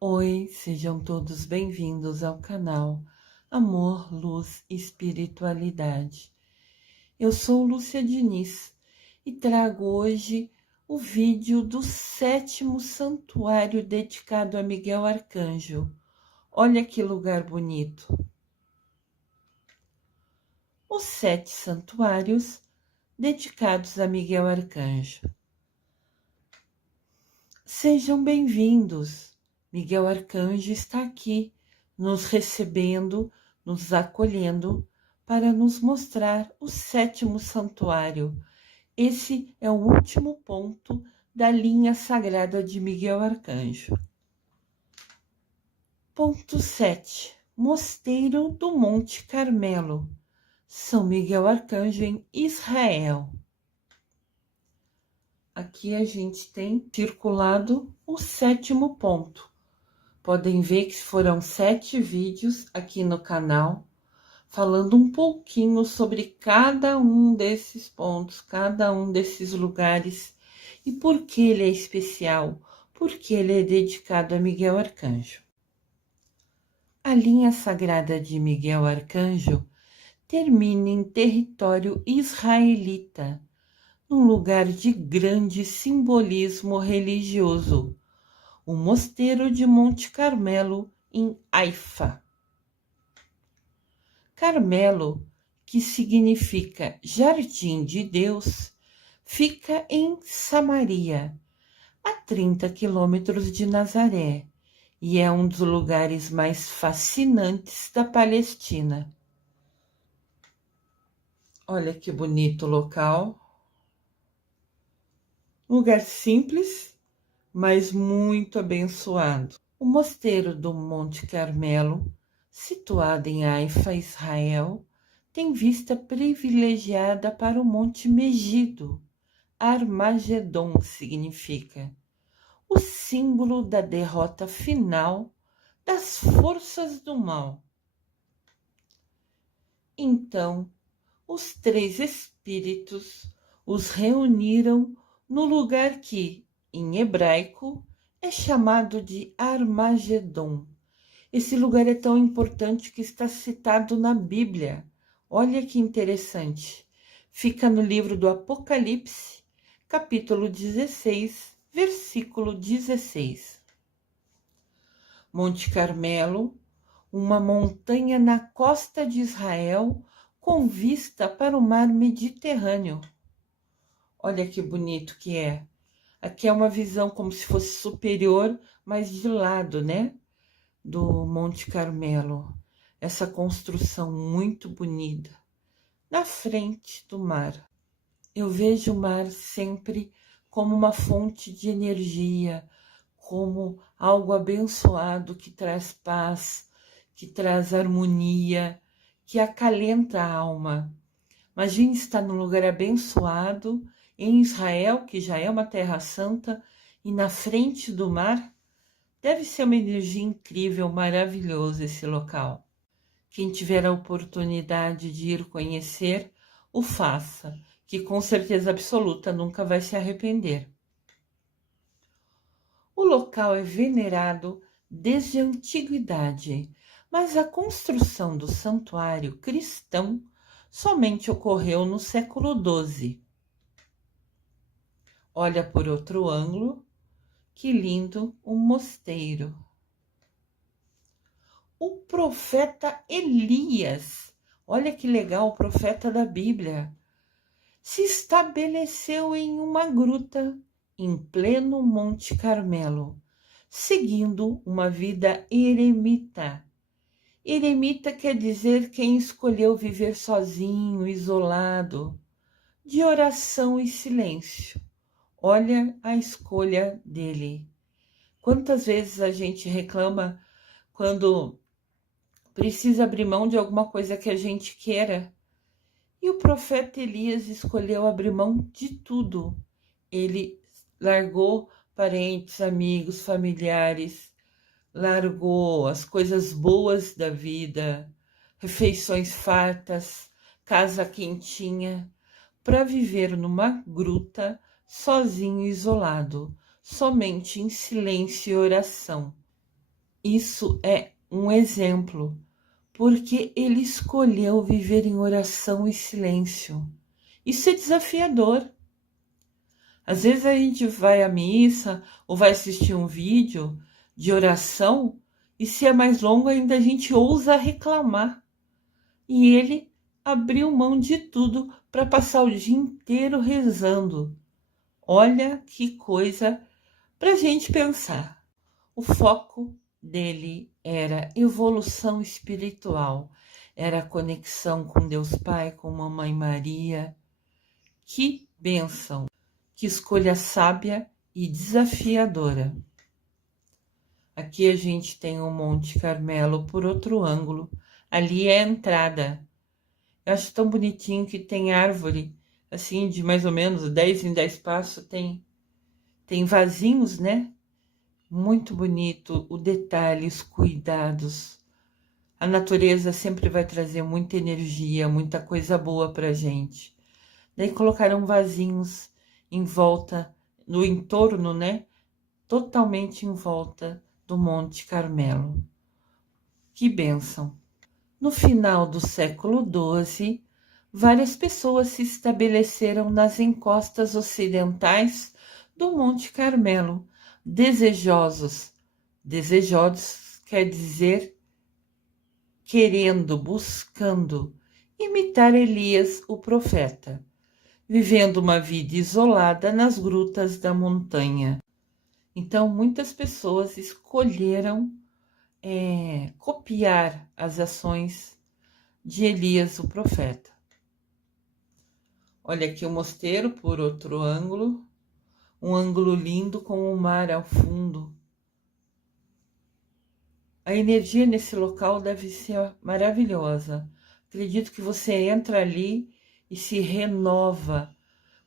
Oi, sejam todos bem-vindos ao canal Amor, Luz e Espiritualidade. Eu sou Lúcia Diniz e trago hoje o vídeo do 7º santuário dedicado a Miguel Arcanjo. Olha que lugar bonito! Os 7 santuários dedicados a Miguel Arcanjo. Sejam bem-vindos! Miguel Arcanjo está aqui, nos recebendo, nos acolhendo, para nos mostrar o 7º santuário. Esse é o último ponto da linha sagrada de Miguel Arcanjo. Ponto 7. Mosteiro do Monte Carmelo, São Miguel Arcanjo em Israel. Aqui a gente tem circulado o 7º ponto. Podem ver que foram 7 vídeos aqui no canal, falando um pouquinho sobre cada um desses pontos, cada um desses lugares e por que ele é especial, por que ele é dedicado a Miguel Arcanjo. A linha sagrada de Miguel Arcanjo termina em território israelita, num lugar de grande simbolismo religioso, o Mosteiro de Monte Carmelo, em Haifa. Carmelo, que significa Jardim de Deus, fica em Samaria, a 30 quilômetros de Nazaré, e é um dos lugares mais fascinantes da Palestina. Olha que bonito local. Lugar simples, mas muito abençoado. O Mosteiro do Monte Carmelo, situado em Haifa, Israel, tem vista privilegiada para o Monte Megido. Armagedon significa o símbolo da derrota final das forças do mal. Então, os 3 espíritos os reuniram no lugar que, em hebraico, é chamado de Armagedon. Esse lugar é tão importante que está citado na Bíblia. Olha que interessante. Fica no livro do Apocalipse, capítulo 16, versículo 16. Monte Carmelo, uma montanha na costa de Israel, com vista para o mar Mediterrâneo. Olha que bonito que é. Aqui é uma visão como se fosse superior, mas de lado, né? Do Monte Carmelo. Essa construção muito bonita, na frente do mar. Eu vejo o mar sempre como uma fonte de energia, como algo abençoado que traz paz, que traz harmonia, que acalenta a alma. Imagine estar num lugar abençoado, em Israel, que já é uma terra santa, e na frente do mar. Deve ser uma energia incrível, maravilhoso esse local. Quem tiver a oportunidade de ir conhecer, o faça, que com certeza absoluta nunca vai se arrepender. O local é venerado desde a antiguidade, mas a construção do santuário cristão somente ocorreu no século XII. Olha por outro ângulo, que lindo o mosteiro. O profeta Elias, olha que legal, o profeta da Bíblia, se estabeleceu em uma gruta em pleno Monte Carmelo, seguindo uma vida eremita. Eremita quer dizer quem escolheu viver sozinho, isolado, de oração e silêncio. Olha a escolha dele. Quantas vezes a gente reclama quando precisa abrir mão de alguma coisa que a gente queira? E o profeta Elias escolheu abrir mão de tudo. Ele largou parentes, amigos, familiares, largou as coisas boas da vida, refeições fartas, casa quentinha, para viver numa gruta, sozinho e isolado, somente em silêncio e oração. Isso é um exemplo, porque ele escolheu viver em oração e silêncio. Isso é desafiador. Às vezes a gente vai à missa ou vai assistir um vídeo de oração e se é mais longo ainda a gente ousa reclamar. E ele abriu mão de tudo para passar o dia inteiro rezando. Olha que coisa para a gente pensar. O foco dele era evolução espiritual, era a conexão com Deus Pai, com Mamãe Maria. Que bênção! Que escolha sábia e desafiadora. Aqui a gente tem o Monte Carmelo por outro ângulo. Ali é a entrada. Eu acho tão bonitinho que tem árvore, assim, de mais ou menos 10 em 10 passos, tem vasinhos, né? Muito bonito o detalhe, os cuidados. A natureza sempre vai trazer muita energia, muita coisa boa pra gente. Daí colocaram vasinhos em volta, no entorno, né? Totalmente em volta do Monte Carmelo. Que bênção! No final do século XII, várias pessoas se estabeleceram nas encostas ocidentais do Monte Carmelo, desejosos. Desejosos quer dizer querendo, buscando imitar Elias, o profeta, vivendo uma vida isolada nas grutas da montanha. Então, muitas pessoas escolheram copiar as ações de Elias, o profeta. Olha aqui o mosteiro por outro ângulo, um ângulo lindo com o mar ao fundo. A energia nesse local deve ser maravilhosa. Acredito que você entra ali e se renova,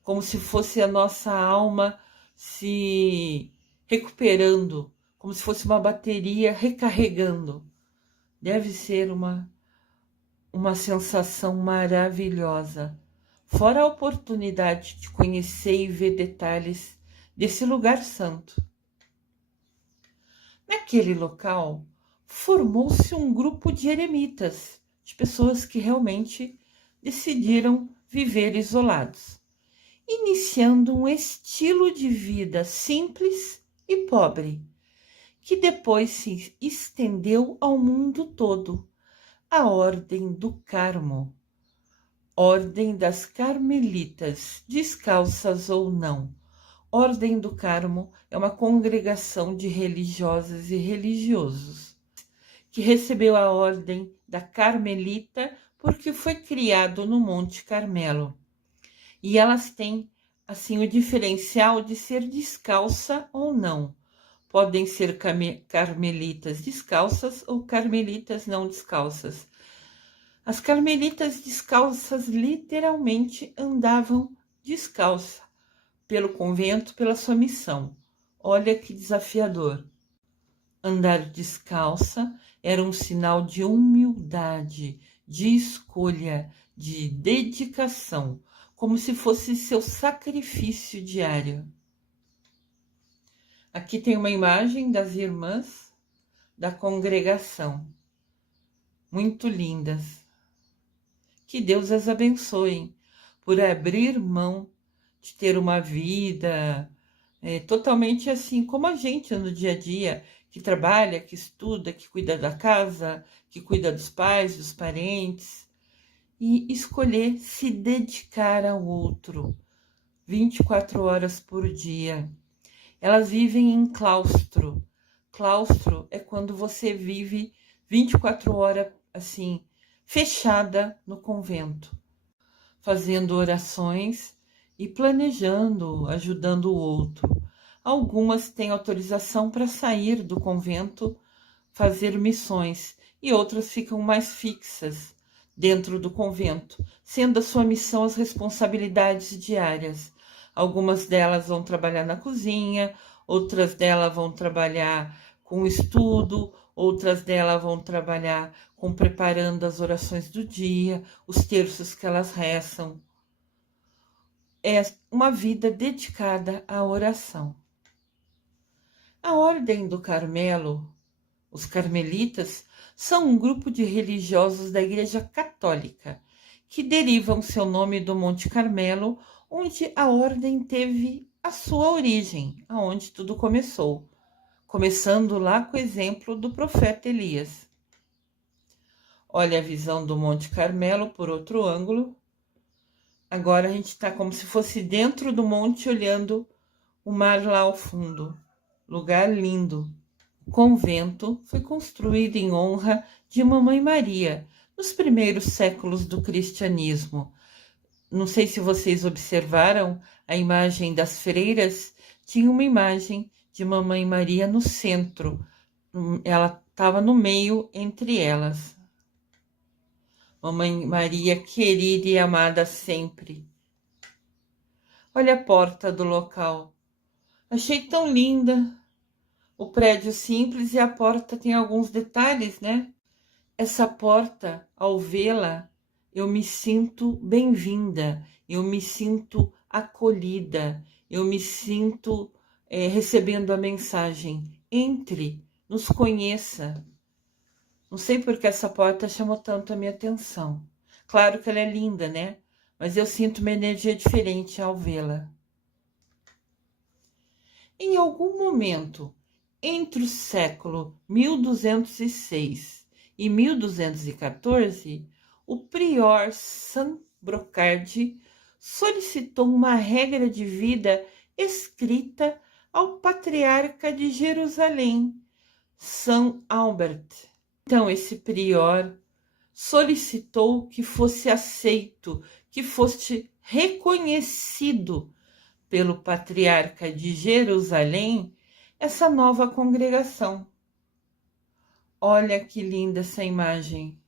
como se fosse a nossa alma se recuperando, como se fosse uma bateria recarregando. Deve ser uma sensação maravilhosa. Fora a oportunidade de conhecer e ver detalhes desse lugar santo. Naquele local, formou-se um grupo de eremitas, de pessoas que realmente decidiram viver isolados, iniciando um estilo de vida simples e pobre, que depois se estendeu ao mundo todo, a Ordem do Carmo, Ordem das Carmelitas, descalças ou não. Ordem do Carmo é uma congregação de religiosas e religiosos que recebeu a Ordem da Carmelita porque foi criado no Monte Carmelo. E elas têm assim o diferencial de ser descalça ou não. Podem ser carmelitas descalças ou carmelitas não descalças. As carmelitas descalças literalmente andavam descalça pelo convento, pela sua missão. Olha que desafiador. Andar descalça era um sinal de humildade, de escolha, de dedicação, como se fosse seu sacrifício diário. Aqui tem uma imagem das irmãs da congregação, muito lindas. Que Deus as abençoe por abrir mão de ter uma vida totalmente assim como a gente no dia a dia, que trabalha, que estuda, que cuida da casa, que cuida dos pais, dos parentes, e escolher se dedicar ao outro 24 horas por dia. Elas vivem em claustro. Claustro é quando você vive 24 horas assim, fechada no convento, fazendo orações e planejando, ajudando o outro. Algumas têm autorização para sair do convento, fazer missões, e outras ficam mais fixas dentro do convento, sendo a sua missão as responsabilidades diárias. Algumas delas vão trabalhar na cozinha, outras delas vão trabalhar com estudo, outras delas vão trabalhar com preparando as orações do dia, os terços que elas rezam. É uma vida dedicada à oração. A Ordem do Carmelo Os carmelitas são um grupo de religiosos da Igreja Católica que derivam seu nome do Monte Carmelo, onde a ordem teve a sua origem, aonde tudo começou, começando lá com o exemplo do profeta Elias. Olha a visão do Monte Carmelo por outro ângulo. Agora a gente está como se fosse dentro do monte, olhando o mar lá ao fundo. Lugar lindo. O convento foi construído em honra de Mamãe Maria, nos primeiros séculos do cristianismo. Não sei se vocês observaram a imagem das freiras, tinha uma imagem de Mamãe Maria no centro. Ela estava no meio entre elas. Mamãe Maria querida e amada sempre. Olha a porta do local. Achei tão linda. O prédio simples e a porta tem alguns detalhes, né? Essa porta, ao vê-la, eu me sinto bem-vinda, eu me sinto acolhida, eu me sinto recebendo a mensagem. Entre, nos conheça. Não sei por que essa porta chamou tanto a minha atenção. Claro que ela é linda, né? Mas eu sinto uma energia diferente ao vê-la. Em algum momento, entre o século 1206 e 1214, o prior San Brocardi solicitou uma regra de vida escrita ao patriarca de Jerusalém, São Albert. Então, esse prior solicitou que fosse aceito, que fosse reconhecido pelo patriarca de Jerusalém essa nova congregação. Olha que linda essa imagem.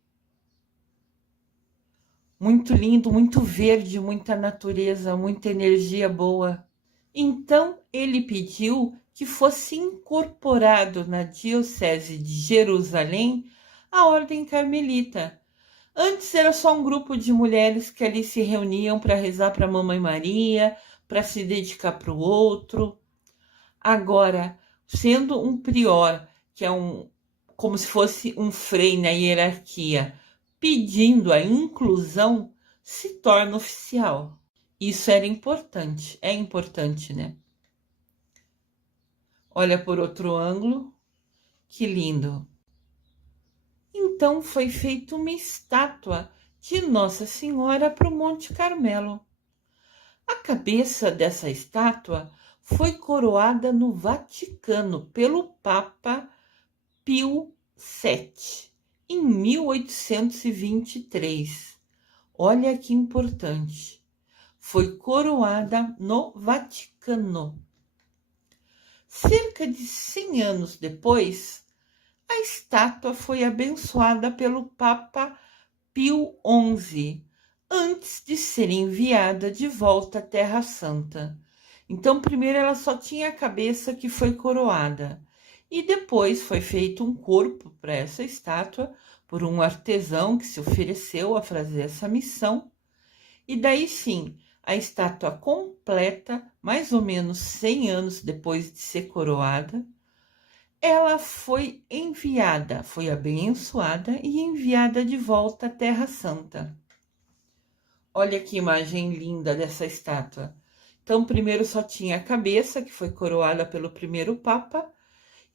Muito lindo, muito verde, muita natureza, muita energia boa. Então ele pediu que fosse incorporado na Diocese de Jerusalém a Ordem Carmelita. Antes era só um grupo de mulheres que ali se reuniam para rezar para a Mamãe Maria, para se dedicar para o outro. Agora, sendo um prior, que é como se fosse um frei na hierarquia, pedindo a inclusão, se torna oficial. Isso era importante, é importante, né? Olha por outro ângulo, que lindo. Então foi feita uma estátua de Nossa Senhora para o Monte Carmelo. A cabeça dessa estátua foi coroada no Vaticano pelo Papa Pio VII, em 1823. Olha que importante. Foi coroada no Vaticano. Cerca de 100 anos depois, a estátua foi abençoada pelo Papa Pio XI, antes de ser enviada de volta à Terra Santa. Então, primeiro ela só tinha a cabeça que foi coroada. E depois foi feito um corpo para essa estátua por um artesão que se ofereceu a fazer essa missão. E daí sim, a estátua completa, mais ou menos 100 anos depois de ser coroada, ela foi enviada, foi abençoada e enviada de volta à Terra Santa. Olha que imagem linda dessa estátua. Então, primeiro só tinha a cabeça, que foi coroada pelo primeiro Papa,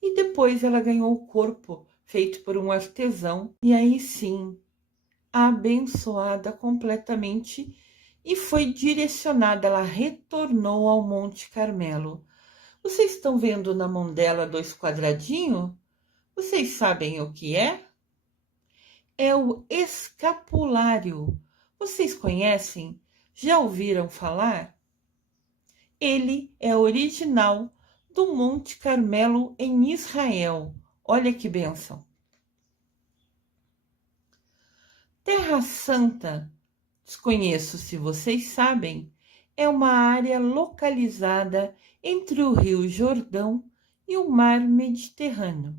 e depois ela ganhou o corpo, feito por um artesão, e aí sim, abençoada completamente, e foi direcionada, ela retornou ao Monte Carmelo. Vocês estão vendo na mão dela 2 quadradinhos? Vocês sabem o que é? É o escapulário. Vocês conhecem? Já ouviram falar? Ele é original do Monte Carmelo em Israel. Olha que bênção. Terra Santa, desconheço se vocês sabem, é uma área localizada entre o Rio Jordão e o Mar Mediterrâneo.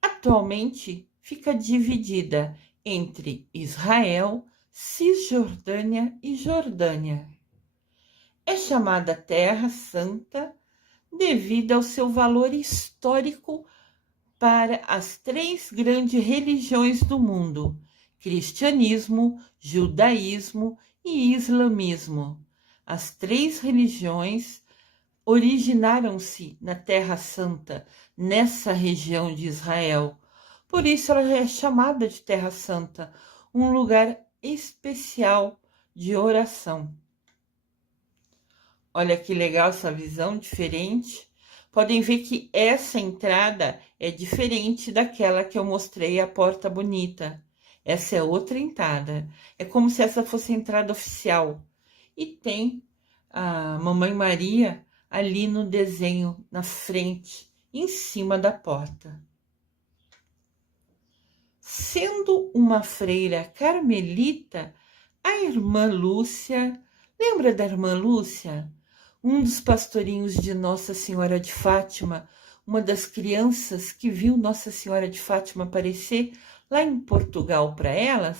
Atualmente fica dividida entre Israel, Cisjordânia e Jordânia. É chamada Terra Santa devido ao seu valor histórico para as 3 grandes religiões do mundo: cristianismo, judaísmo e islamismo. As 3 religiões originaram-se na Terra Santa, nessa região de Israel. Por isso ela é chamada de Terra Santa, um lugar especial de oração. Olha que legal essa visão diferente. Podem ver que essa entrada é diferente daquela que eu mostrei, a porta bonita. Essa é outra entrada. É como se essa fosse a entrada oficial. E tem a Mamãe Maria ali no desenho, na frente, em cima da porta. Sendo uma freira carmelita, a irmã Lúcia, lembra da irmã Lúcia? Um dos pastorinhos de Nossa Senhora de Fátima, uma das crianças que viu Nossa Senhora de Fátima aparecer lá em Portugal para elas?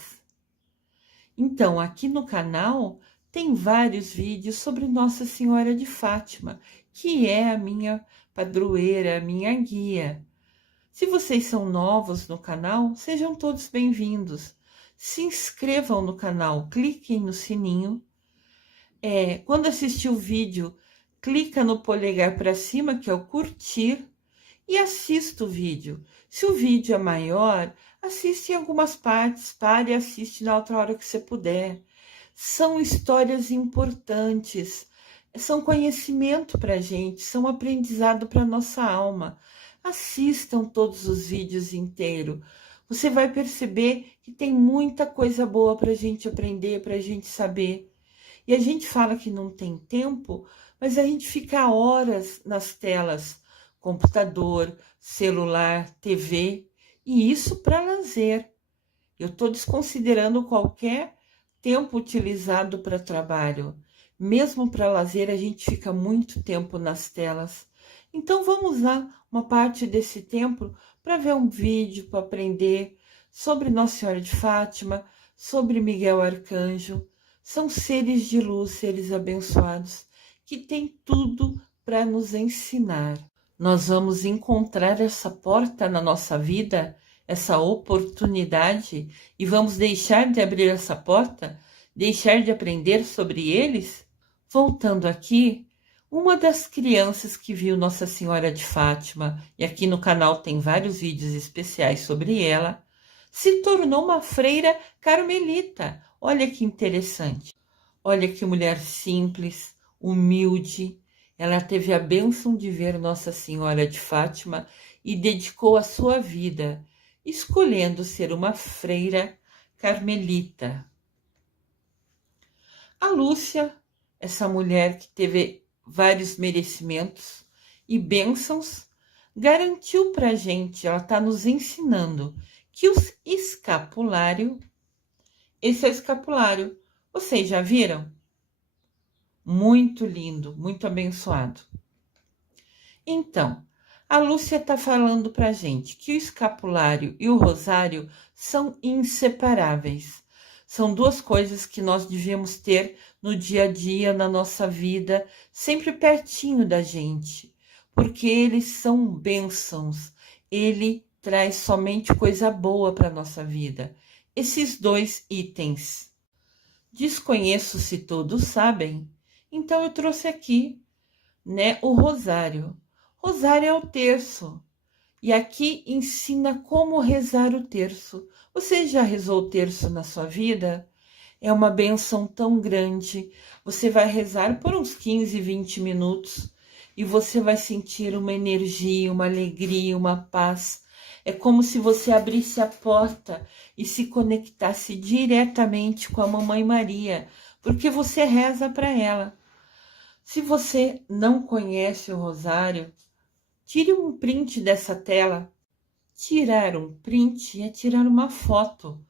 Então, aqui no canal tem vários vídeos sobre Nossa Senhora de Fátima, que é a minha padroeira, a minha guia. Se vocês são novos no canal, sejam todos bem-vindos. Se inscrevam no canal, cliquem no sininho. Quando assistir o vídeo, clica no polegar para cima, que é o curtir, e assista o vídeo. Se o vídeo é maior, assiste em algumas partes, pare e assiste na outra hora que você puder. São histórias importantes, são conhecimento para a gente, são aprendizado para a nossa alma. Assistam todos os vídeos inteiros. Você vai perceber que tem muita coisa boa para a gente aprender, para a gente saber. E a gente fala que não tem tempo, mas a gente fica horas nas telas, computador, celular, TV, e isso para lazer. Eu estou desconsiderando qualquer tempo utilizado para trabalho. Mesmo para lazer, a gente fica muito tempo nas telas. Então vamos usar uma parte desse tempo para ver um vídeo, para aprender sobre Nossa Senhora de Fátima, sobre Miguel Arcanjo. São seres de luz, seres abençoados, que têm tudo para nos ensinar. Nós vamos encontrar essa porta na nossa vida, essa oportunidade, e vamos deixar de abrir essa porta, deixar de aprender sobre eles? Voltando aqui, uma das crianças que viu Nossa Senhora de Fátima, e aqui no canal tem vários vídeos especiais sobre ela, se tornou uma freira carmelita. Olha que interessante. Olha que mulher simples, humilde. Ela teve a bênção de ver Nossa Senhora de Fátima e dedicou a sua vida, escolhendo ser uma freira carmelita. A Lúcia, essa mulher que teve vários merecimentos e bênçãos, garantiu para a gente, ela está nos ensinando que o escapulário, esse é o escapulário, vocês já viram? Muito lindo, muito abençoado. Então, a Lúcia está falando para a gente que o escapulário e o rosário são inseparáveis. São 2 coisas que nós devíamos ter no dia a dia, na nossa vida, sempre pertinho da gente, porque eles são bênçãos, ele traz somente coisa boa para a nossa vida. Esses 2 itens. Desconheço se todos sabem, então eu trouxe aqui, o rosário. Rosário é o terço, e aqui ensina como rezar o terço. Você já rezou o terço na sua vida? É uma bênção tão grande. Você vai rezar por uns 15, 20 minutos e você vai sentir uma energia, uma alegria, uma paz. É como se você abrisse a porta e se conectasse diretamente com a Mamãe Maria, porque você reza para ela. Se você não conhece o rosário, tire um print dessa tela. Tirar um print é tirar uma foto,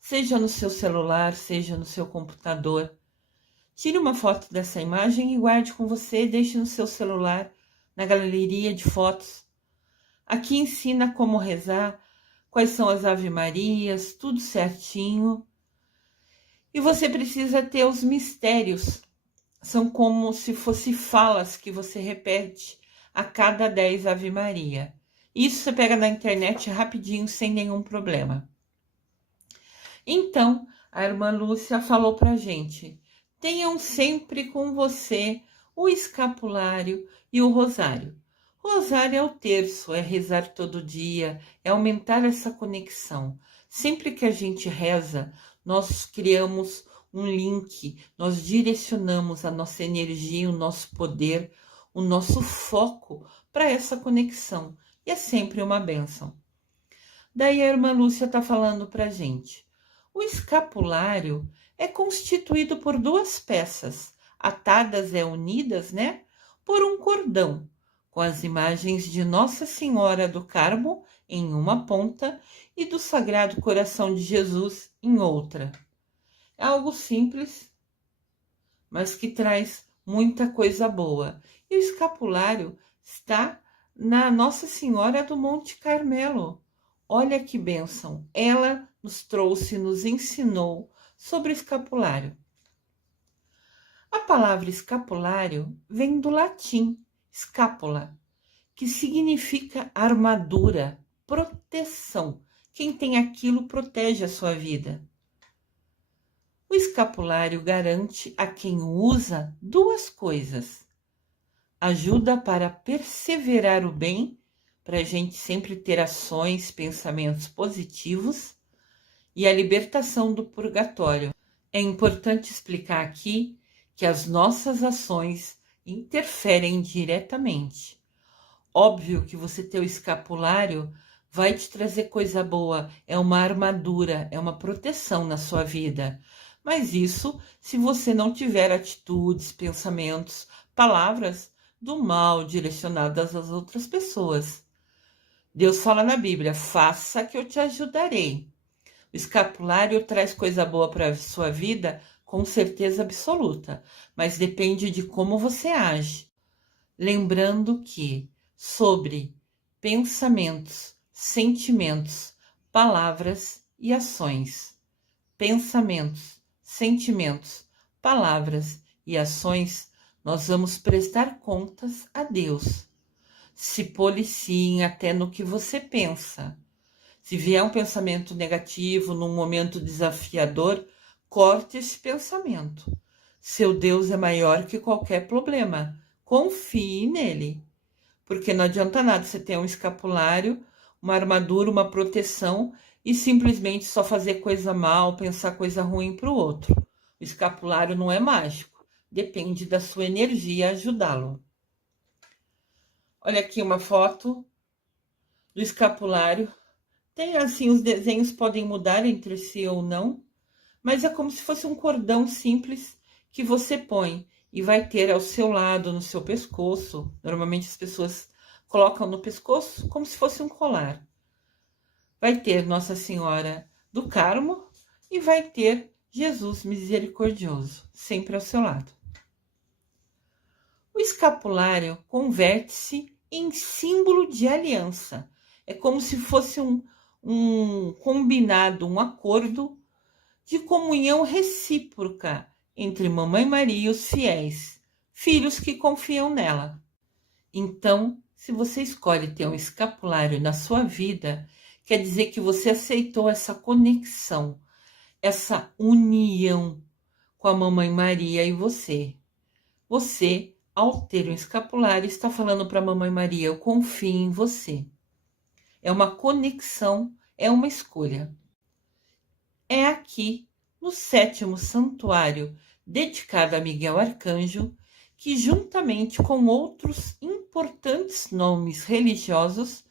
seja no seu celular, seja no seu computador. Tire uma foto dessa imagem e guarde com você, deixe no seu celular, na galeria de fotos. Aqui ensina como rezar, quais são as Ave-Marias, tudo certinho. E você precisa ter os mistérios. São como se fossem falas que você repete a cada 10 Ave-Maria. Isso você pega na internet rapidinho, sem nenhum problema. Então, a irmã Lúcia falou pra gente: tenham sempre com você o escapulário e o rosário. Rosário é o terço, é rezar todo dia, é aumentar essa conexão. Sempre que a gente reza, nós criamos um link, nós direcionamos a nossa energia, o nosso poder, o nosso foco para essa conexão. E é sempre uma bênção. Daí a irmã Lúcia está falando para a gente. O escapulário é constituído por duas peças, atadas unidas, né, por um cordão, com as imagens de Nossa Senhora do Carmo em uma ponta e do Sagrado Coração de Jesus em outra. É algo simples, mas que traz muita coisa boa. E o escapulário está na Nossa Senhora do Monte Carmelo. Olha que bênção! Ela nos trouxe, nos ensinou sobre o escapulário. A palavra escapulário vem do latim scapula, que significa armadura, proteção. Quem tem aquilo protege a sua vida. O escapulário garante a quem o usa duas coisas: ajuda para perseverar o bem, para a gente sempre ter ações, pensamentos positivos, e a libertação do purgatório. É importante explicar aqui que as nossas ações interferem diretamente. Óbvio que você ter o escapulário vai te trazer coisa boa, é uma armadura, é uma proteção na sua vida. Mas isso se você não tiver atitudes, pensamentos, palavras do mal direcionadas às outras pessoas. Deus fala na Bíblia: faça que eu te ajudarei. O escapulário traz coisa boa para a sua vida, com certeza absoluta, mas depende de como você age. Lembrando que sobre pensamentos, sentimentos, palavras e ações. Pensamentos, sentimentos, palavras e ações, nós vamos prestar contas a Deus. Se policiem até no que você pensa. Se vier um pensamento negativo num momento desafiador, corte esse pensamento. Seu Deus é maior que qualquer problema. Confie nele. Porque não adianta nada você ter um escapulário, uma armadura, uma proteção e simplesmente só fazer coisa mal, pensar coisa ruim para o outro. O escapulário não é mágico. Depende da sua energia ajudá-lo. Olha aqui uma foto do escapulário. Tem assim, os desenhos podem mudar entre si ou não, mas é como se fosse um cordão simples que você põe e vai ter ao seu lado, no seu pescoço. Normalmente as pessoas colocam no pescoço como se fosse um colar. Vai ter Nossa Senhora do Carmo e vai ter Jesus misericordioso, sempre ao seu lado. O escapulário converte-se em símbolo de aliança. É como se fosse um combinado, um acordo de comunhão recíproca entre Mamãe Maria e os fiéis, filhos que confiam nela. Então, se você escolhe ter um escapulário na sua vida, quer dizer que você aceitou essa conexão, essa união com a Mamãe Maria e você. Você, ao ter um escapulário, está falando para a Mamãe Maria: eu confio em você. É uma conexão, é uma escolha. É aqui, no 7º santuário dedicado a Miguel Arcanjo, que juntamente com outros importantes nomes religiosos,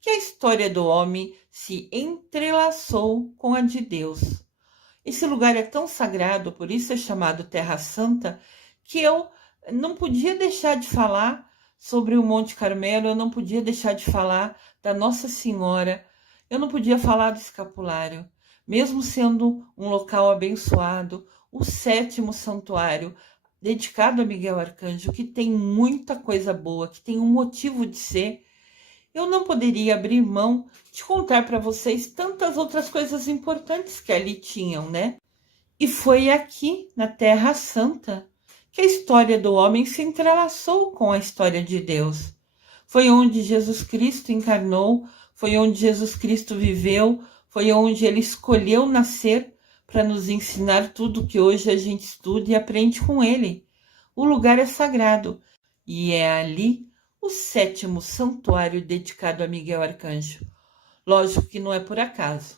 que a história do homem se entrelaçou com a de Deus. Esse lugar é tão sagrado, por isso é chamado Terra Santa, que eu não podia deixar de falar sobre o Monte Carmelo, eu não podia deixar de falar da Nossa Senhora, eu não podia falar do escapulário. Mesmo sendo um local abençoado, o 7º santuário dedicado a Miguel Arcanjo, que tem muita coisa boa, que tem um motivo de ser, eu não poderia abrir mão de contar para vocês tantas outras coisas importantes que ali tinham, né? E foi aqui, na Terra Santa, que a história do homem se entrelaçou com a história de Deus. Foi onde Jesus Cristo encarnou, foi onde Jesus Cristo viveu, foi onde ele escolheu nascer para nos ensinar tudo que hoje a gente estuda e aprende com ele. O lugar é sagrado e é ali o 7º santuário dedicado a Miguel Arcanjo. Lógico que não é por acaso.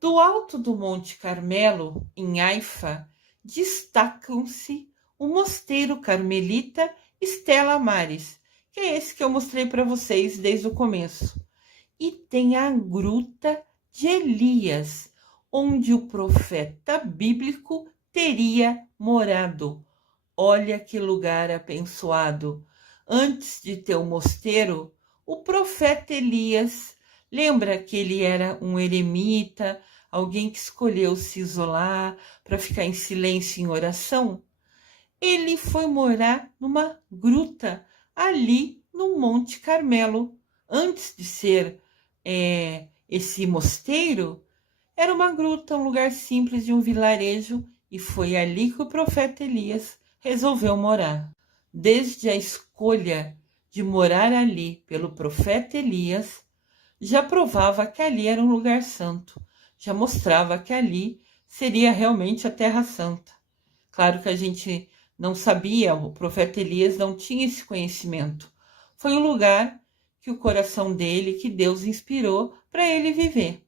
Do alto do Monte Carmelo, em Haifa, destacam-se o Mosteiro Carmelita Stella Maris, que é esse que eu mostrei para vocês desde o começo. E tem a Gruta de Elias, onde o profeta bíblico teria morado. Olha que lugar abençoado. Antes de ter o mosteiro, o profeta Elias, lembra que ele era um eremita, alguém que escolheu se isolar para ficar em silêncio em oração? Ele foi morar numa gruta ali no Monte Carmelo. Antes de ser esse mosteiro, era uma gruta, um lugar simples de um vilarejo, e foi ali que o profeta Elias resolveu morar. Desde a escolha de morar ali pelo profeta Elias, já provava que ali era um lugar santo, já mostrava que ali seria realmente a Terra Santa. Claro que a gente não sabia, o profeta Elias não tinha esse conhecimento. Foi o lugar que o coração dele, que Deus inspirou para ele viver.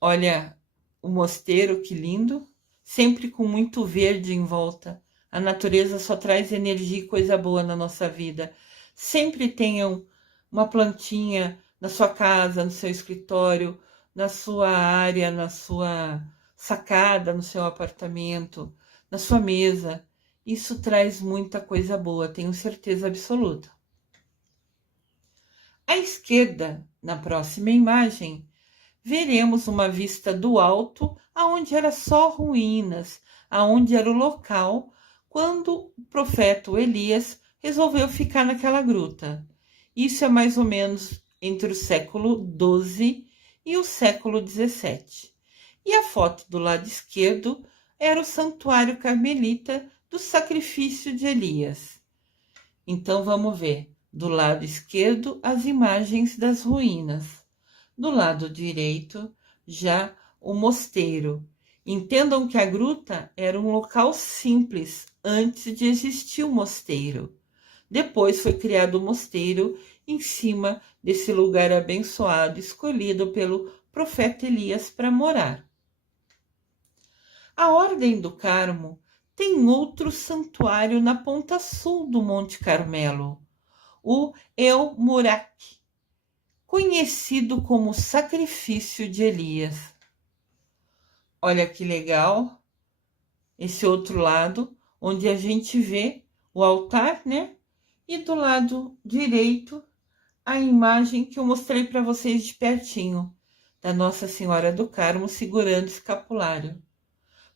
Olha o mosteiro, que lindo, sempre com muito verde em volta. A natureza só traz energia e coisa boa na nossa vida. Sempre tenham uma plantinha na sua casa, no seu escritório, na sua área, na sua sacada, no seu apartamento, na sua mesa. Isso traz muita coisa boa, tenho certeza absoluta. À esquerda, na próxima imagem, veremos uma vista do alto, aonde era só ruínas, aonde era o local quando o profeta Elias resolveu ficar naquela gruta. Isso é mais ou menos entre o século XII e o século XVII. E a foto do lado esquerdo era o santuário carmelita do sacrifício de Elias. Então vamos ver, do lado esquerdo, as imagens das ruínas. Do lado direito, já o mosteiro. Entendam que a gruta era um local simples antes de existir o mosteiro. Depois foi criado o mosteiro em cima desse lugar abençoado, escolhido pelo profeta Elias para morar. A Ordem do Carmo tem outro santuário na ponta sul do Monte Carmelo, o El Murak, conhecido como Sacrifício de Elias. Olha que legal esse outro lado, onde a gente vê o altar, né? E do lado direito, a imagem que eu mostrei para vocês de pertinho, da Nossa Senhora do Carmo segurando o escapulário.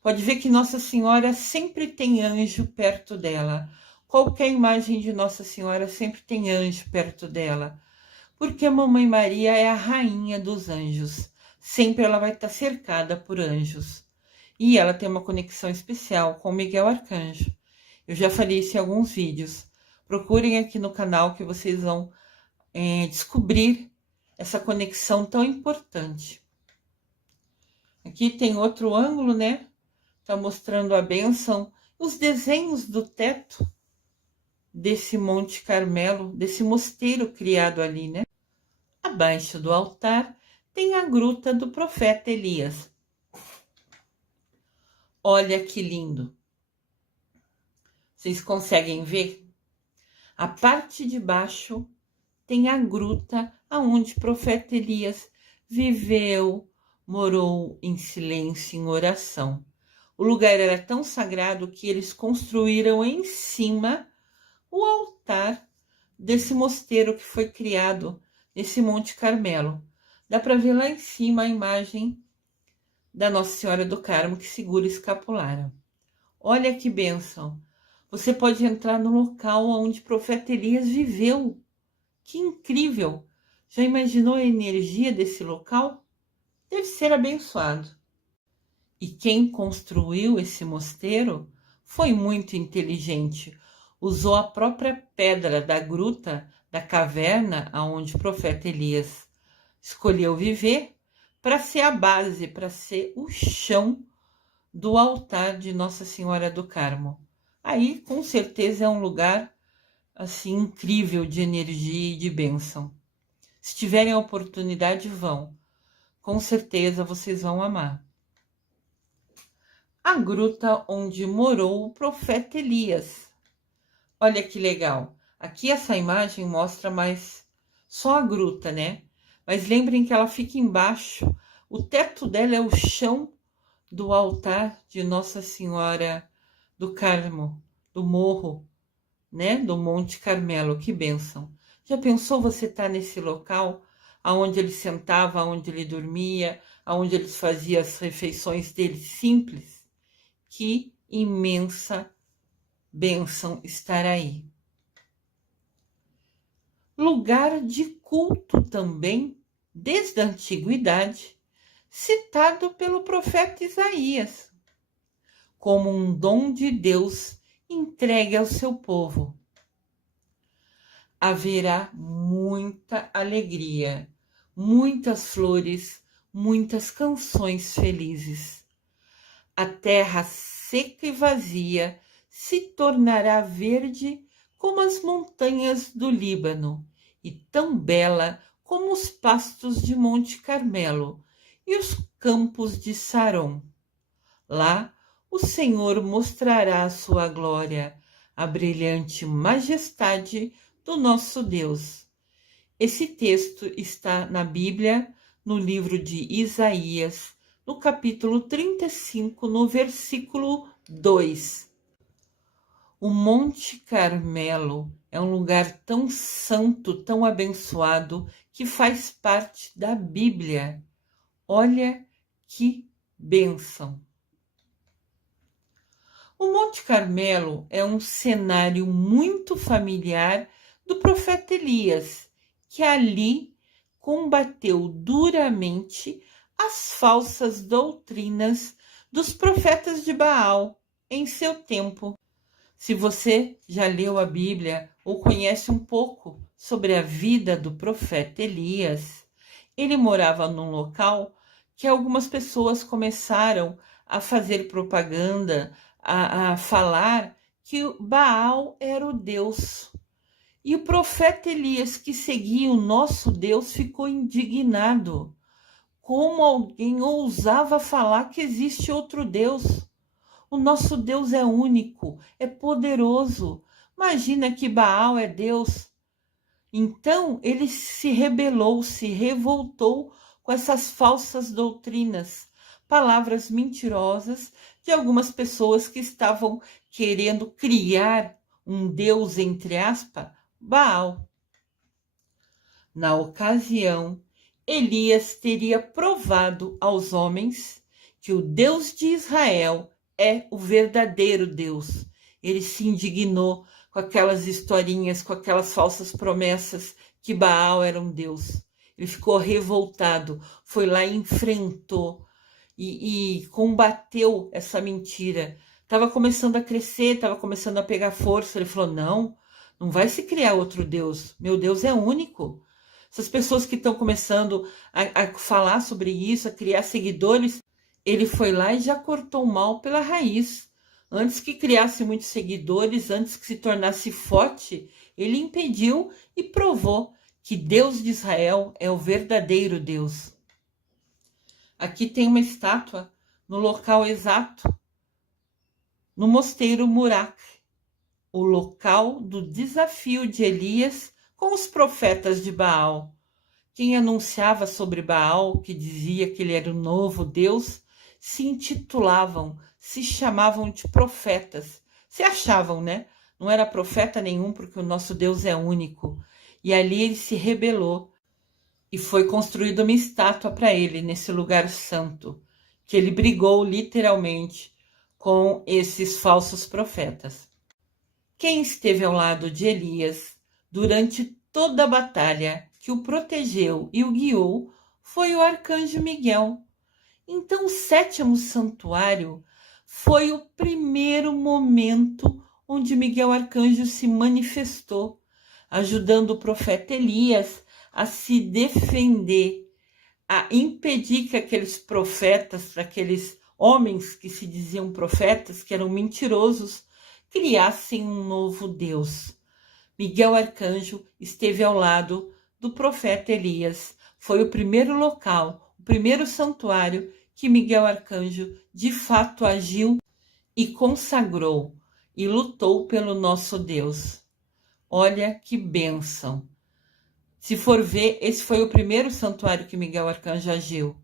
Pode ver que Nossa Senhora sempre tem anjo perto dela. Qualquer imagem de Nossa Senhora sempre tem anjo perto dela. Porque a Mamãe Maria é a rainha dos anjos. Sempre ela vai estar cercada por anjos. E ela tem uma conexão especial com Miguel Arcanjo. Eu já falei isso em alguns vídeos. Procurem aqui no canal que vocês vão descobrir essa conexão tão importante. Aqui tem outro ângulo, né? Está mostrando a bênção, os desenhos do teto desse Monte Carmelo, desse mosteiro criado ali, né? Abaixo do altar tem a gruta do profeta Elias. Olha que lindo! Vocês conseguem ver? A parte de baixo tem a gruta aonde o profeta Elias viveu, morou em silêncio, em oração. O lugar era tão sagrado que eles construíram em cima o altar desse mosteiro que foi criado nesse Monte Carmelo. Dá para ver lá em cima a imagem da Nossa Senhora do Carmo que segura o escapulário. Olha que bênção! Você pode entrar no local onde o profeta Elias viveu. Que incrível! Já imaginou a energia desse local? Deve ser abençoado. E quem construiu esse mosteiro foi muito inteligente. usou a própria pedra da gruta, da caverna aonde o profeta Elias escolheu viver, para ser a base, para ser o chão do altar de Nossa Senhora do Carmo. Aí, com certeza, é um lugar assim incrível de energia e de bênção. Se tiverem a oportunidade, vão. Com certeza vocês vão amar. A gruta onde morou o profeta Elias. Olha que legal. Aqui essa imagem mostra mais só a gruta, né? Mas lembrem que ela fica embaixo. O teto dela é o chão do altar de Nossa Senhora do Carmo, do morro, né? Do Monte Carmelo. Que bênção. Já pensou você estar nesse local, aonde ele sentava, aonde ele dormia, aonde ele fazia as refeições dele simples? Que imensa bênção estar aí. Lugar de culto também, desde a antiguidade, citado pelo profeta Isaías, como um dom de Deus entregue ao seu povo. Haverá muita alegria, muitas flores, muitas canções felizes. A terra seca e vazia se tornará verde como as montanhas do Líbano, e tão bela como os pastos de Monte Carmelo e os campos de Saron. Lá o Senhor mostrará a sua glória, a brilhante majestade do nosso Deus. Esse texto está na Bíblia, no livro de Isaías, no capítulo 35, no versículo 2. O Monte Carmelo é um lugar tão santo, tão abençoado, que faz parte da Bíblia. Olha que bênção! O Monte Carmelo é um cenário muito familiar do profeta Elias, que ali combateu duramente as falsas doutrinas dos profetas de Baal em seu tempo. Se você já leu a Bíblia ou conhece um pouco sobre a vida do profeta Elias, ele morava num local que algumas pessoas começaram a fazer propaganda, a falar que Baal era o Deus. E o profeta Elias, que seguia o nosso Deus, ficou indignado. Como alguém ousava falar que existe outro Deus? O nosso Deus é único, é poderoso. Imagina que Baal é Deus. Então ele se rebelou, se revoltou com essas falsas doutrinas, palavras mentirosas de algumas pessoas que estavam querendo criar um Deus, entre aspas, Baal. Na ocasião, Elias teria provado aos homens que o Deus de Israel é o verdadeiro Deus. Ele se indignou com aquelas historinhas, com aquelas falsas promessas que Baal era um Deus. Ele ficou revoltado, foi lá e enfrentou e combateu essa mentira. Estava começando a crescer, estava começando a pegar força. Ele falou, não vai se criar outro Deus. Meu Deus é único. Essas pessoas que estão começando a falar sobre isso, a criar seguidores, ele foi lá e já cortou o mal pela raiz. Antes que criasse muitos seguidores, antes que se tornasse forte, ele impediu e provou que Deus de Israel é o verdadeiro Deus. Aqui tem uma estátua no local exato, no mosteiro Murak, o local do desafio de Elias com os profetas de Baal. Quem anunciava sobre Baal, que dizia que ele era o novo Deus, se intitulavam, se chamavam de profetas. Se achavam, né? Não era profeta nenhum, porque o nosso Deus é único. E ali ele se rebelou. E foi construída uma estátua para ele, nesse lugar santo, que ele brigou literalmente com esses falsos profetas. Quem esteve ao lado de Elias durante toda a batalha que o protegeu e o guiou foi o arcanjo Miguel. Então, o sétimo santuário foi o primeiro momento onde Miguel Arcanjo se manifestou, ajudando o profeta Elias a se defender, a impedir que aqueles profetas, aqueles homens que se diziam profetas, que eram mentirosos, criassem um novo Deus. Miguel Arcanjo esteve ao lado do profeta Elias. Foi o primeiro local, o primeiro santuário que Miguel Arcanjo de fato agiu e consagrou e lutou pelo nosso Deus. Olha que bênção! Se for ver, esse foi o primeiro santuário que Miguel Arcanjo agiu.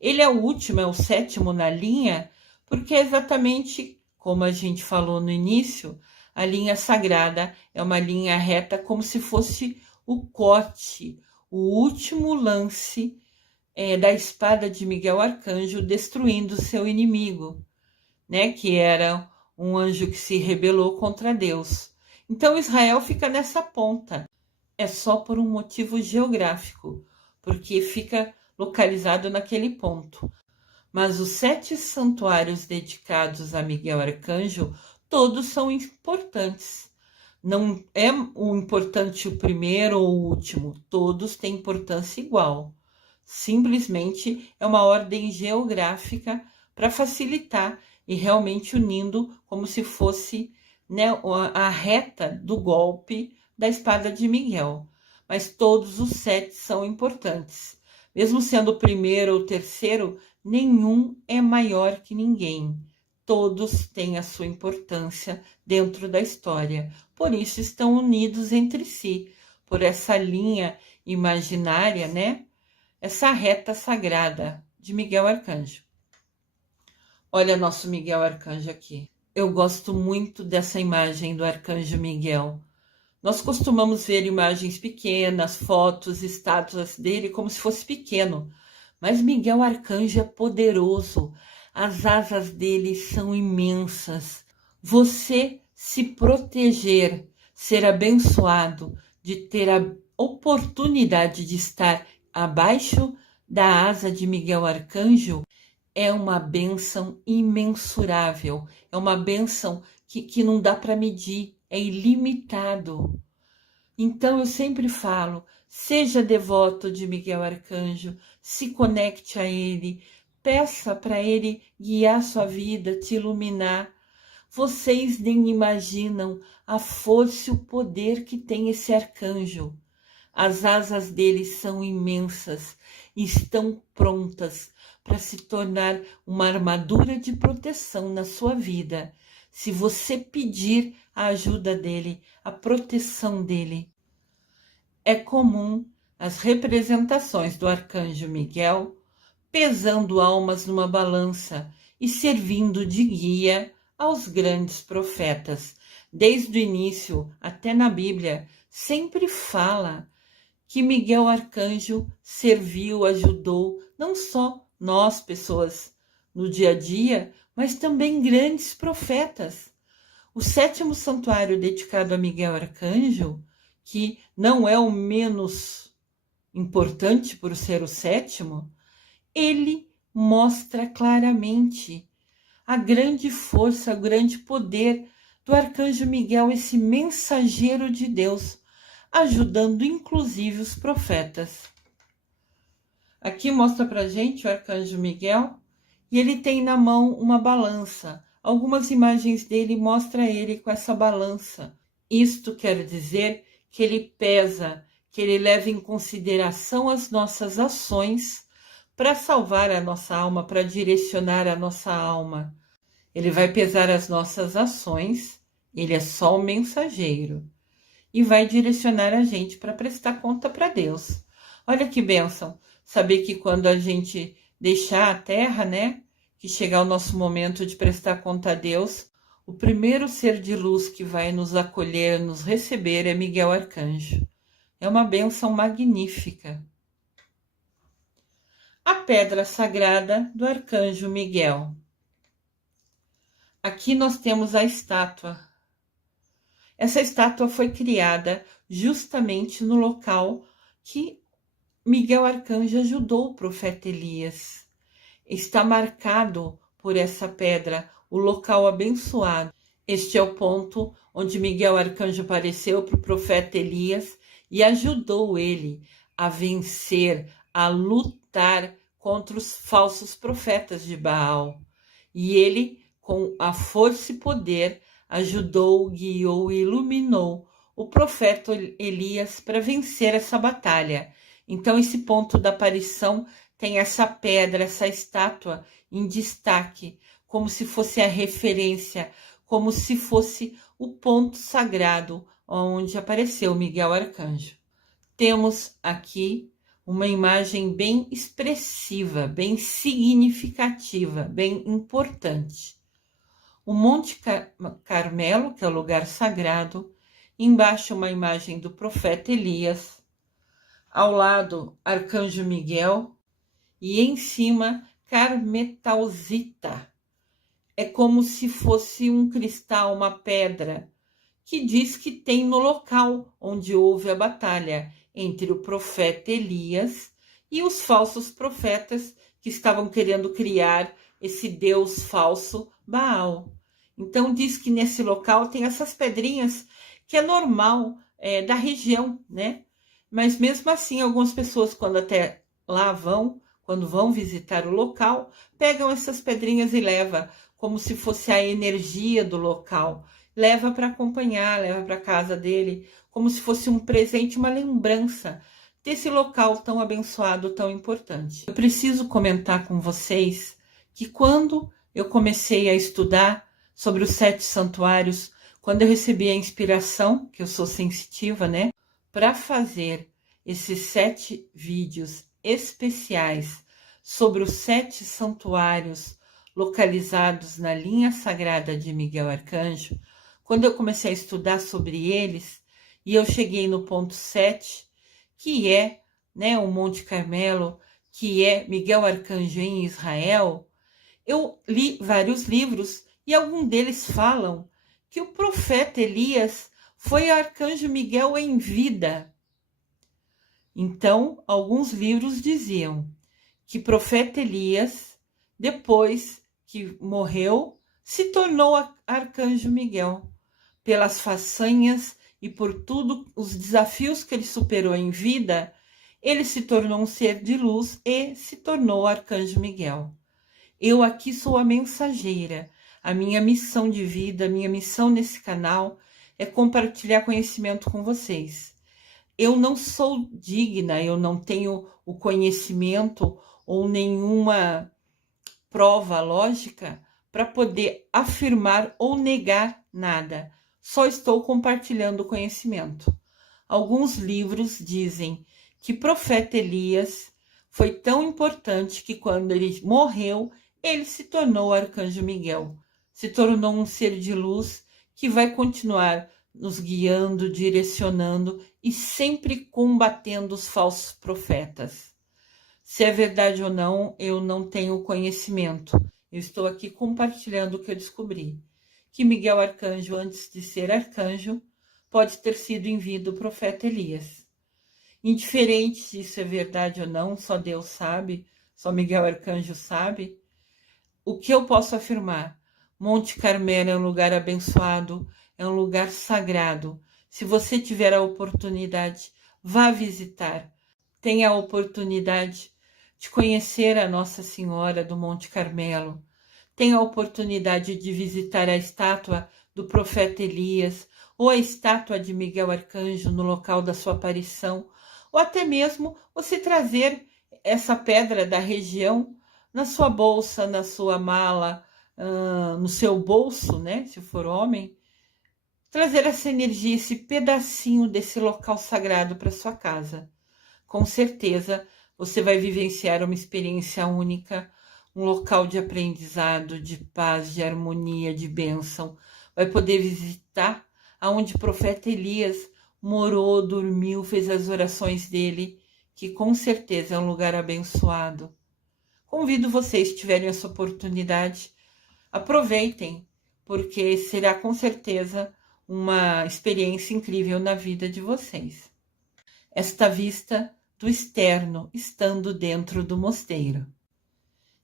Ele é o último, é o sétimo na linha, porque é exatamente como a gente falou no início, a linha sagrada é uma linha reta como se fosse o corte, o último lance da espada de Miguel Arcanjo destruindo seu inimigo, né? Que era um anjo que se rebelou contra Deus. Então Israel fica nessa ponta. É só por um motivo geográfico, porque fica localizado naquele ponto. Mas os 7 santuários dedicados a Miguel Arcanjo, todos são importantes. Não é o importante o primeiro ou o último, todos têm importância igual. Simplesmente é uma ordem geográfica para facilitar e realmente unindo como se fosse, né, a reta do golpe da espada de Miguel. Mas todos os 7 são importantes. Mesmo sendo o primeiro ou o terceiro, nenhum é maior que ninguém. Todos têm a sua importância dentro da história. Por isso estão unidos entre si, por essa linha imaginária, né? Essa reta sagrada de Miguel Arcanjo. Olha nosso Miguel Arcanjo aqui. Eu gosto muito dessa imagem do Arcanjo Miguel. Nós costumamos ver imagens pequenas, fotos, estátuas dele como se fosse pequeno. Mas Miguel Arcanjo é poderoso. As asas dele são imensas. Você se proteger, ser abençoado de ter a oportunidade de estar abaixo da asa de Miguel Arcanjo é uma bênção imensurável. É uma bênção que não dá para medir. É ilimitado. Então eu sempre falo, seja devoto de Miguel Arcanjo, se conecte a ele, peça para ele guiar sua vida, te iluminar. Vocês nem imaginam a força e o poder que tem esse arcanjo. As asas dele são imensas e estão prontas para se tornar uma armadura de proteção na sua vida. Se você pedir a ajuda dele, a proteção dele. É comum as representações do arcanjo Miguel pesando almas numa balança e servindo de guia aos grandes profetas. Desde o início, até na Bíblia, sempre fala que Miguel Arcanjo serviu, ajudou, não só nós, pessoas, no dia a dia, mas também grandes profetas. O 7º santuário dedicado a Miguel Arcanjo, que não é o menos importante por ser o 7º, ele mostra claramente a grande força, o grande poder do Arcanjo Miguel, esse mensageiro de Deus, ajudando inclusive os profetas. Aqui mostra pra gente o Arcanjo Miguel e ele tem na mão uma balança. Algumas imagens dele mostram ele com essa balança. Isto quer dizer que ele pesa, que ele leva em consideração as nossas ações para salvar a nossa alma, para direcionar a nossa alma. Ele vai pesar as nossas ações, ele é só o mensageiro. E vai direcionar a gente para prestar conta para Deus. Olha que bênção, saber que quando a gente deixar a terra, né, que chegar o nosso momento de prestar conta a Deus, o primeiro ser de luz que vai nos acolher, nos receber é Miguel Arcanjo. É uma bênção magnífica. A pedra sagrada do Arcanjo Miguel. Aqui nós temos a estátua. Essa estátua foi criada justamente no local que Miguel Arcanjo ajudou o profeta Elias. Está marcado por essa pedra, o local abençoado. Este é o ponto onde Miguel Arcanjo apareceu para o profeta Elias e ajudou ele a vencer, a lutar contra os falsos profetas de Baal. E ele, com a força e poder, ajudou, guiou e iluminou o profeta Elias para vencer essa batalha. Então, esse ponto da aparição tem essa pedra, essa estátua em destaque, como se fosse a referência, como se fosse o ponto sagrado onde apareceu Miguel Arcanjo. Temos aqui uma imagem bem expressiva, bem significativa, bem importante. O Monte Carmelo, que é o lugar sagrado, embaixo uma imagem do profeta Elias, ao lado Arcanjo Miguel e em cima Carmetalzita. É como se fosse um cristal, uma pedra, que diz que tem no local onde houve a batalha entre o profeta Elias e os falsos profetas que estavam querendo criar esse deus falso Baal. Então diz que nesse local tem essas pedrinhas que é normal da região, né? Mas mesmo assim, algumas pessoas quando até lá vão, quando vão visitar o local, pegam essas pedrinhas e levam como se fosse a energia do local. Leva para acompanhar, leva para casa dele, como se fosse um presente, uma lembrança desse local tão abençoado, tão importante. Eu preciso comentar com vocês que quando eu comecei a estudar sobre os 7 santuários, quando eu recebi a inspiração, que eu sou sensitiva, né, para fazer esses 7 vídeos especiais sobre os 7 santuários localizados na linha sagrada de Miguel Arcanjo, quando eu comecei a estudar sobre eles, e eu cheguei no ponto 7, que é, né, o Monte Carmelo, que é Miguel Arcanjo em Israel, eu li vários livros e alguns deles falam que o profeta Elias foi Arcanjo Miguel em vida. Então, alguns livros diziam que profeta Elias, depois que morreu, se tornou Arcanjo Miguel, pelas façanhas e por tudo os desafios que ele superou em vida, ele se tornou um ser de luz e se tornou Arcanjo Miguel. Eu aqui sou a mensageira. A minha missão de vida, a minha missão nesse canal é compartilhar conhecimento com vocês. Eu não sou digna, eu não tenho o conhecimento ou nenhuma prova lógica para poder afirmar ou negar nada. Só estou compartilhando o conhecimento. Alguns livros dizem que profeta Elias foi tão importante que quando ele morreu, ele se tornou Arcanjo Miguel. Se tornou um ser de luz que vai continuar nos guiando, direcionando e sempre combatendo os falsos profetas. Se é verdade ou não, eu não tenho conhecimento. Eu estou aqui compartilhando o que eu descobri. Que Miguel Arcanjo, antes de ser arcanjo, pode ter sido em vida o profeta Elias. Indiferente se isso é verdade ou não, só Deus sabe, só Miguel Arcanjo sabe. O que eu posso afirmar? Monte Carmelo é um lugar abençoado, é um lugar sagrado. Se você tiver a oportunidade, vá visitar. Tenha a oportunidade de conhecer a Nossa Senhora do Monte Carmelo. Tenha a oportunidade de visitar a estátua do profeta Elias ou a estátua de Miguel Arcanjo no local da sua aparição, ou até mesmo você trazer essa pedra da região na sua bolsa, na sua mala, no seu bolso, né, se for homem, trazer essa energia, esse pedacinho desse local sagrado para sua casa. Com certeza, você vai vivenciar uma experiência única, um local de aprendizado, de paz, de harmonia, de bênção. Vai poder visitar aonde o profeta Elias morou, dormiu, fez as orações dele, que com certeza é um lugar abençoado. Convido vocês, se tiverem essa oportunidade, aproveitem, porque será com certeza uma experiência incrível na vida de vocês. Esta vista do externo, estando dentro do mosteiro.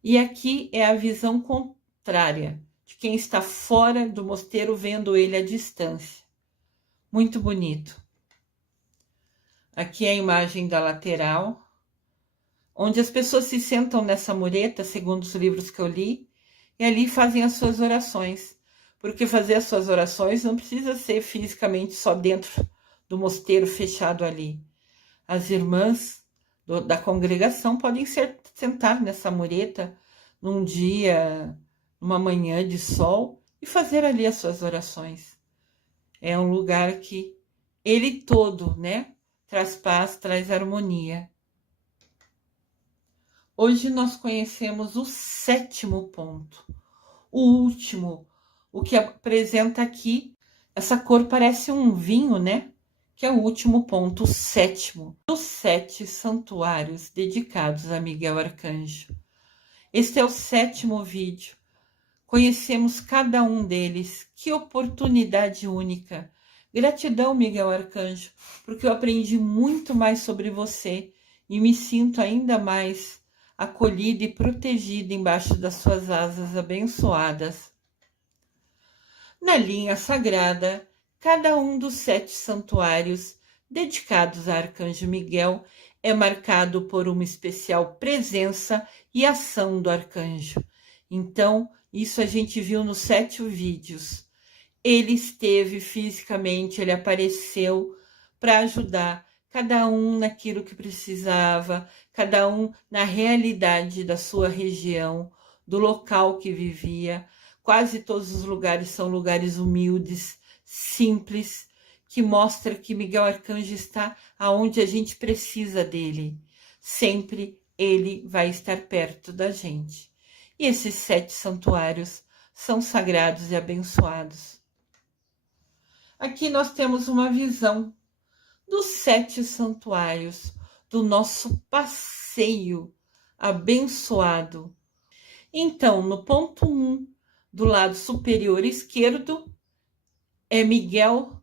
E aqui é a visão contrária, de quem está fora do mosteiro, vendo ele à distância. Muito bonito. Aqui é a imagem da lateral, onde as pessoas se sentam nessa mureta, segundo os livros que eu li, e ali fazem as suas orações. Porque fazer as suas orações não precisa ser fisicamente só dentro do mosteiro fechado ali. As irmãs da congregação podem sentar nessa mureta num dia, numa manhã de sol e fazer ali as suas orações. É um lugar que ele todo, né, traz paz, traz harmonia. Hoje nós conhecemos o 7º ponto, o último, o que apresenta aqui, essa cor parece um vinho, né? Que é o último ponto, o 7º, dos 7 santuários dedicados a Miguel Arcanjo. Este é o 7º vídeo. Conhecemos cada um deles. Que oportunidade única. Gratidão, Miguel Arcanjo, porque eu aprendi muito mais sobre você e me sinto ainda mais acolhida e protegida embaixo das suas asas abençoadas. Na linha sagrada, cada um dos 7 santuários dedicados a Arcanjo Miguel é marcado por uma especial presença e ação do arcanjo. Então, isso a gente viu nos 7 vídeos. Ele esteve fisicamente, ele apareceu para ajudar cada um naquilo que precisava, cada um na realidade da sua região, do local que vivia. Quase todos os lugares são lugares humildes, simples, que mostra que Miguel Arcanjo está aonde a gente precisa dele. Sempre ele vai estar perto da gente. E esses 7 santuários são sagrados e abençoados. Aqui nós temos uma visão dos 7 santuários, do nosso passeio abençoado. Então, no ponto 1, do lado superior esquerdo, é Miguel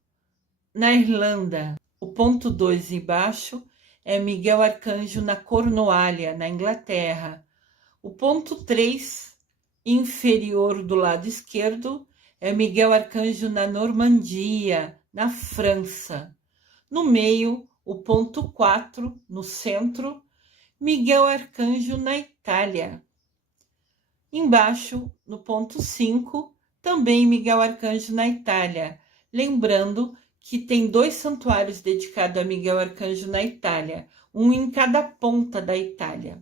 na Irlanda. O ponto 2 embaixo é Miguel Arcanjo na Cornualha, na Inglaterra. O ponto 3, inferior do lado esquerdo, é Miguel Arcanjo na Normandia, na França. No meio, o ponto 4, no centro, Miguel Arcanjo na Itália. Embaixo, no ponto 5, também Miguel Arcanjo na Itália. Lembrando que tem 2 santuários dedicados a Miguel Arcanjo na Itália, um em cada ponta da Itália.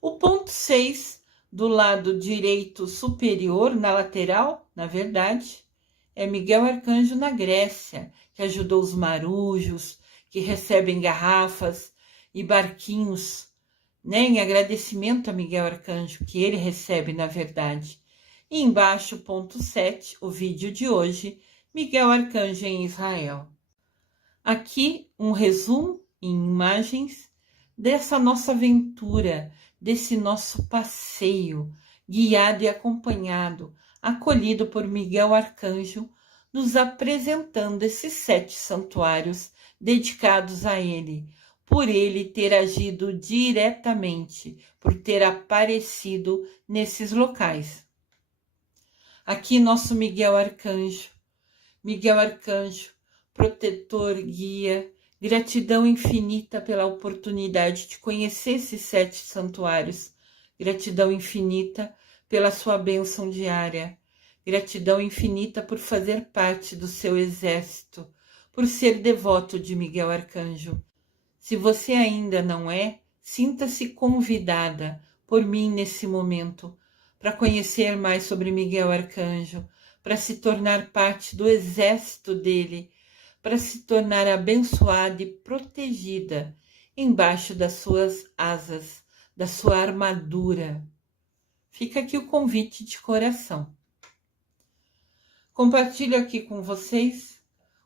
O ponto 6, do lado direito superior, na lateral, na verdade, é Miguel Arcanjo na Grécia, que ajudou os marujos, que recebem garrafas e barquinhos, né, em agradecimento a Miguel Arcanjo, que ele recebe, na verdade. E embaixo, ponto 7, o vídeo de hoje, Miguel Arcanjo em Israel. Aqui um resumo em imagens dessa nossa aventura, desse nosso passeio, guiado e acompanhado, acolhido por Miguel Arcanjo, nos apresentando esses 7 santuários dedicados a ele, por ele ter agido diretamente, por ter aparecido nesses locais. Aqui nosso Miguel Arcanjo, protetor, guia, gratidão infinita pela oportunidade de conhecer esses 7 santuários, gratidão infinita pela sua bênção diária, gratidão infinita por fazer parte do seu exército, por ser devoto de Miguel Arcanjo. Se você ainda não é, sinta-se convidada por mim nesse momento para conhecer mais sobre Miguel Arcanjo, para se tornar parte do exército dele, para se tornar abençoada e protegida embaixo das suas asas, da sua armadura. Fica aqui o convite de coração. Compartilho aqui com vocês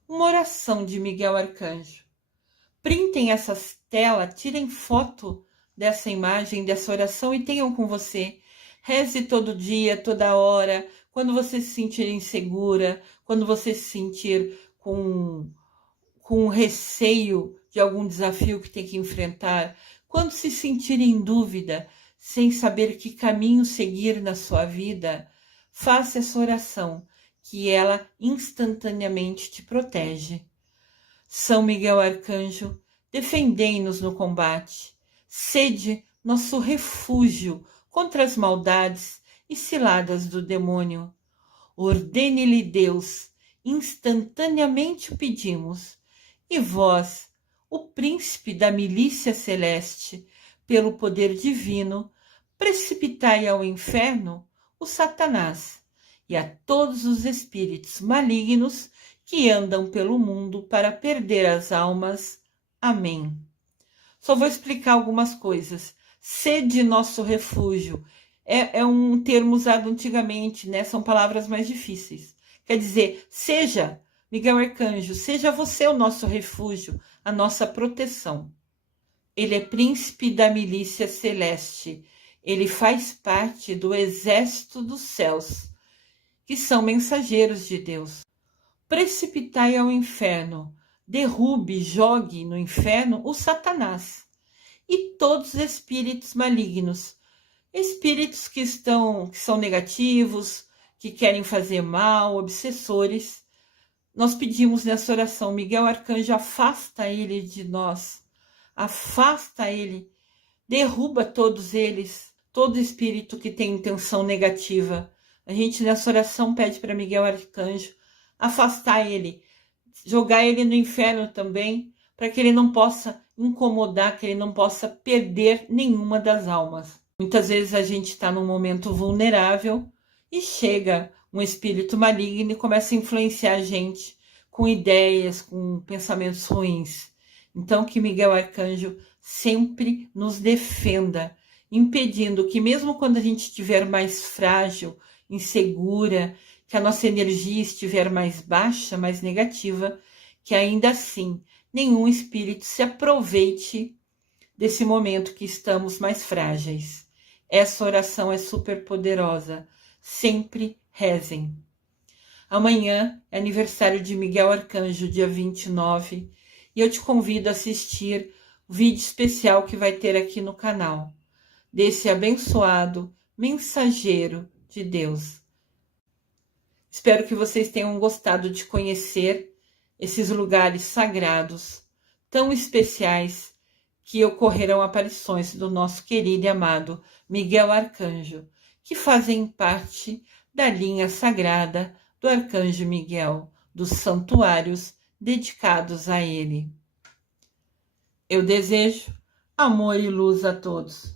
uma oração de Miguel Arcanjo. Printem essa tela, tirem foto dessa imagem, dessa oração e tenham com você. Reze todo dia, toda hora, quando você se sentir insegura, quando você se sentir com receio de algum desafio que tem que enfrentar, quando se sentir em dúvida, sem saber que caminho seguir na sua vida, faça essa oração, que ela instantaneamente te protege. São Miguel Arcanjo, defendei-nos no combate. Sede nosso refúgio contra as maldades e ciladas do demônio. Ordene-lhe Deus, instantaneamente o pedimos. E vós, o príncipe da milícia celeste, pelo poder divino, precipitai ao inferno o Satanás e a todos os espíritos malignos que andam pelo mundo para perder as almas. Amém. Só vou explicar algumas coisas. Sede nosso refúgio é um termo usado antigamente, né? São palavras mais difíceis. Quer dizer, seja, Miguel Arcanjo, seja você o nosso refúgio, a nossa proteção. Ele é príncipe da milícia celeste. Ele faz parte do exército dos céus, que são mensageiros de Deus. Precipitai ao inferno, derrube, jogue no inferno o Satanás e todos os espíritos malignos, espíritos que são negativos, que querem fazer mal, obsessores. Nós pedimos nessa oração, Miguel Arcanjo, afasta ele de nós, afasta ele, derruba todos eles, todo espírito que tem intenção negativa. A gente nessa oração pede para Miguel Arcanjo afastar ele, jogar ele no inferno também, para que ele não possa incomodar, que ele não possa perder nenhuma das almas. Muitas vezes a gente está num momento vulnerável e chega um espírito maligno e começa a influenciar a gente com ideias, com pensamentos ruins. Então que Miguel Arcanjo sempre nos defenda, impedindo que mesmo quando a gente estiver mais frágil, insegura, que a nossa energia estiver mais baixa, mais negativa, que ainda assim nenhum espírito se aproveite desse momento que estamos mais frágeis. Essa oração é super poderosa. Sempre rezem. Amanhã é aniversário de Miguel Arcanjo, dia 29, e eu te convido a assistir o vídeo especial que vai ter aqui no canal, desse abençoado mensageiro de Deus. Espero que vocês tenham gostado de conhecer esses lugares sagrados, tão especiais, que ocorrerão aparições do nosso querido e amado Miguel Arcanjo, que fazem parte da linha sagrada do Arcanjo Miguel, dos santuários dedicados a ele. Eu desejo amor e luz a todos.